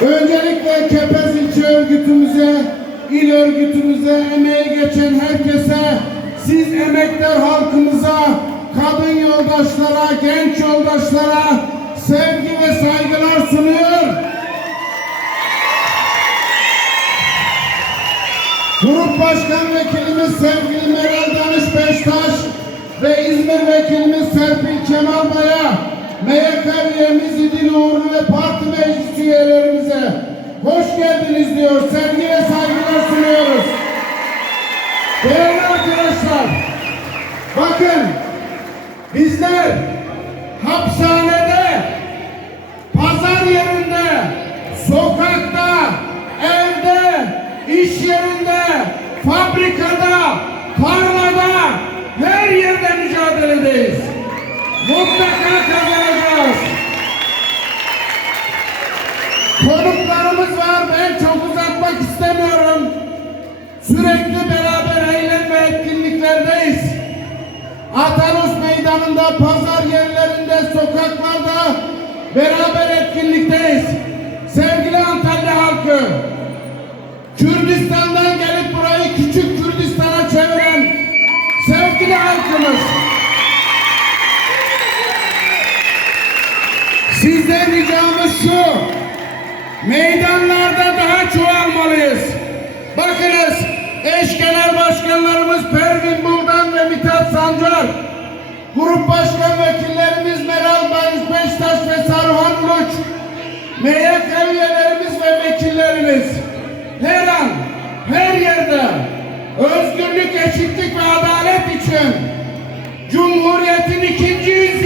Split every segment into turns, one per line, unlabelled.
Öncelikle Kepez ilçe örgütümüze, il örgütümüze, emeği geçen herkese, siz emekler halkımıza, kadın yoldaşlara, genç yoldaşlara sevgi ve saygılar sunuyor. Grup Başkan Vekilimiz sevgili Meral Danış Beştaş ve İzmir Vekilimiz Serpil Kemal Baya, MYK üyemiz İdil Uğurlu ve parti meclis üyelerimize hoş geldiniz diyor. Sevgi ve saygılar sunuyoruz. Değerli arkadaşlar, bakın bizler hapishanede, pazar yerinde, sokakta, evde, iş yerinde, fabrikada, Konuklarımız var. Ben çok uzatmak istemiyorum. Sürekli beraber eylem ve etkinliklerdeyiz. Atalos meydanında, pazar yerlerinde, sokaklarda beraber etkinlikteyiz. Sevgili Antalya halkı, Kürdistan'dan gelip burayı küçük Kürdistan'a çeviren sevgili halkımız, sizden ricamız şu, meydanlarda daha çoğalmalıyız. Bakınız, eş genel başkanlarımız Pervin Buldan ve Mithat Sancar, grup başkan vekillerimiz Meral Bayış Beştaş ve Saruhan Uluç, MYK üyelerimiz ve vekillerimiz. Her an, her yerde özgürlük, eşitlik ve adalet için Cumhuriyetin ikinci yüzyılında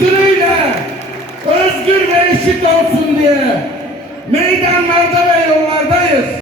kültürüyle özgür ve eşit olsun diye meydanlarda ve yollardayız.